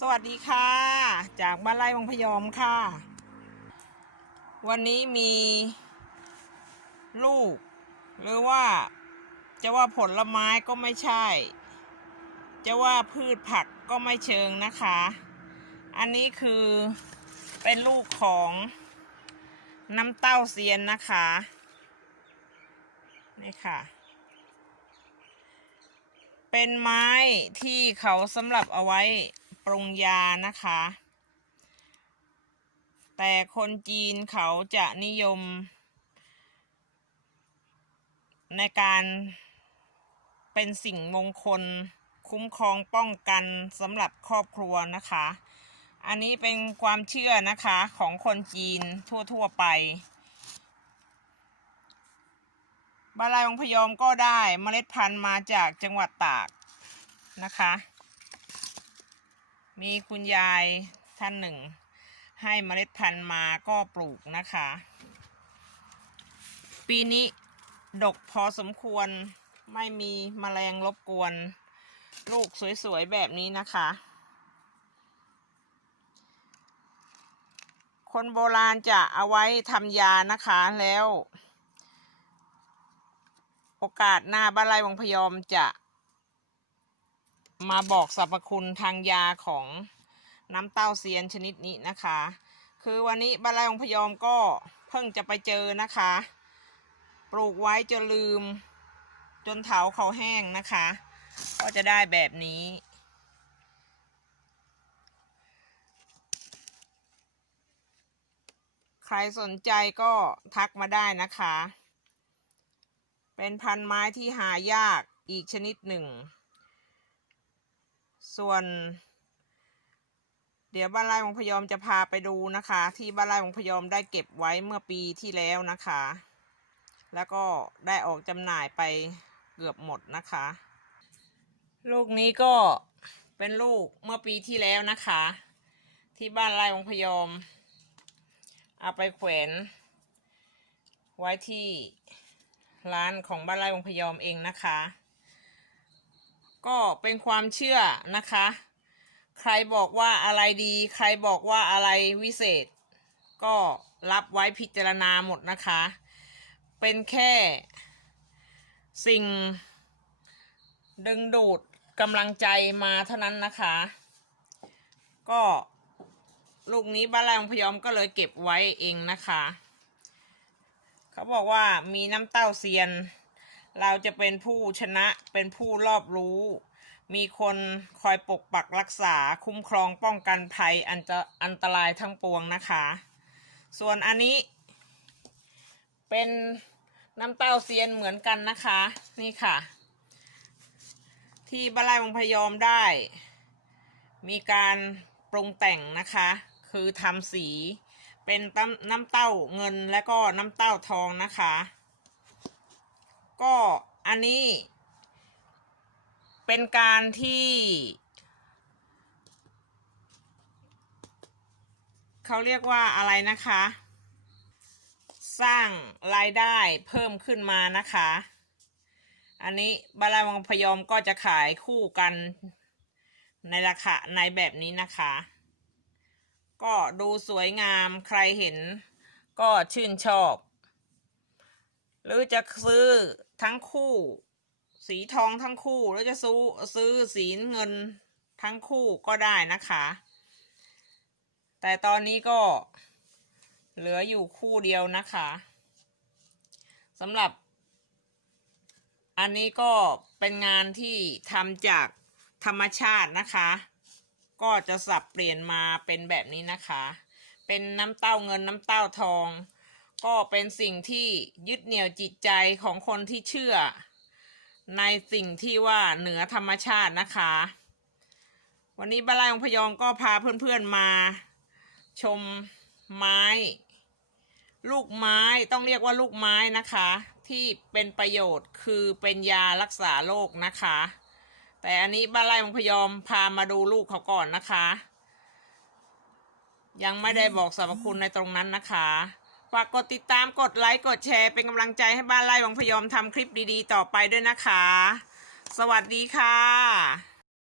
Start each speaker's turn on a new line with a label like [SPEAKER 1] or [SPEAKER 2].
[SPEAKER 1] สวัสดีค่ะ จากบ้านไร่วังพยอมค่ะ วันนี้มีลูก หรือว่าจะว่าผลไม้ก็ไม่ใช่ จะว่าพืชผักก็ไม่เชิงนะคะ อันนี้คือเป็นลูกของน้ำเต้าเซียนนะคะนี่ค่ะ เป็นไม้ที่เขาสำหรับเอาไว้ ปรุงยานะคะ แต่คนจีนเขาจะนิยม ในการเป็นสิ่งมงคลคุ้มครองป้องกันสำหรับครอบครัวนะคะ อันนี้เป็นความเชื่อนะคะของคนจีนทั่ว ๆ ไปบาลายองพยอมก็ได้เมล็ดพันธุ์มาจากจังหวัดตากนะคะ มีคุณยายท่านหนึ่ง ให้เมล็ดพันธุ์มาก็ปลูกนะคะ ปีนี้ดกพอสมควรไม่มีแมลงรบกวน ลูกสวยๆ แบบนี้นะคะ คนโบราณจะเอาไว้ทำยานะคะแล้ว โอกาสหน้าบ้านไร่วังพยอมจะ มาบอกสรรพคุณทางยาของน้ำเต้าเซียนชนิดนี้นะคะ คือวันนี้บ้านไร่วังพยอมก็เพิ่งจะไปเจอนะคะ ปลูกไว้จนลืม จนเถาเขาแห้งนะคะ ก็จะได้แบบนี้ ใครสนใจก็ทักมาได้นะคะ เป็นพันไม้ที่หายากอีกชนิดหนึ่ง ส่วนเดี๋ยวบ้านไร่วงพยอมจะพาไปดูนะคะ ที่บ้านไร่วงพยอมได้เก็บไว้เมื่อปีที่แล้วนะคะ แล้วก็ได้ออกจำหน่ายไปเกือบหมดนะคะ ลูกนี้ก็เป็นลูกเมื่อปีที่แล้วนะคะ ที่บ้านไร่วงพยอม เอาไปแขวนไว้ที่ร้านของบ้านไร่วงพยอมเองนะคะ ก็เป็นความเชื่อนะคะ ใครบอกว่าอะไรดี ใครบอกว่าอะไรวิเศษ ก็รับไว้พิจารณาหมดนะคะ เป็นแค่สิ่ง ดึงดูดกำลังใจมาเท่านั้นนะคะ ก็ลูกนี้บ้านไร่วงพยอมก็เลยเก็บไว้เองนะคะ เขาบอกว่ามีน้ำเต้าเซียน เราจะเป็นผู้ชนะเป็นผู้รอบรู้ มีคนคอยปกปักรักษาคุ้มครองป้องกันภัยอันจะอันตรายทั้งปวงนะคะ ส่วนอันนี้เป็นน้ำเต้าเซียนเหมือนกันนะคะ นี่ค่ะ ที่บ้านไร่วงพยอมได้ มีการปรุงแต่งนะคะ คือทำสีเป็นน้ำเต้าเงินและก็น้ำเต้าทองนะคะ ก็อันนี้ เป็นการที่เขาเรียกว่าอะไรนะคะ สร้างรายได้เพิ่มขึ้นมานะคะ อันนี้บาลาวังพยอมก็จะขายคู่กันในราคาในแบบนี้นะคะ ก็ดูสวยงามใครเห็นก็ชื่นชอบ หรือจะซื้อทั้งคู่ สีทองทั้งคู่ หรือจะซื้อซื้อสีเงินทั้งคู่ก็ได้นะคะ แต่ตอนนี้ก็เหลืออยู่คู่เดียวนะคะสำหรับ อันนี้ก็เป็นงานที่ทำจากธรรมชาตินะคะ ก็จะสับเปลี่ยนมาเป็นแบบนี้นะคะ เป็นน้ำเต้าเงินน้ำเต้าทอง ก็เป็นสิ่งที่ยึดเหนี่ยวจิตใจของคนที่เชื่อ ในสิ่งที่ว่าเหนือธรรมชาตินะคะ วันนี้บ้านไร่องพยองก็พาเพื่อนๆมา ชมไม้ ลูกไม้ต้องเรียกว่าลูกไม้นะคะ ที่เป็นประโยชน์คือเป็นยารักษาโรคนะคะ แต่อันนี้บ้านไร่มังพยอมพามาดูลูกเขาก่อนนะคะ ยังไม่ได้บอกสรรพคุณในตรงนั้นนะคะ ฝากกดติดตามกดไลค์กดแชร์เป็นกำลังใจให้บ้านไร่วังพยอมทำคลิปดีๆ ต่อไปด้วยนะคะ สวัสดีค่ะ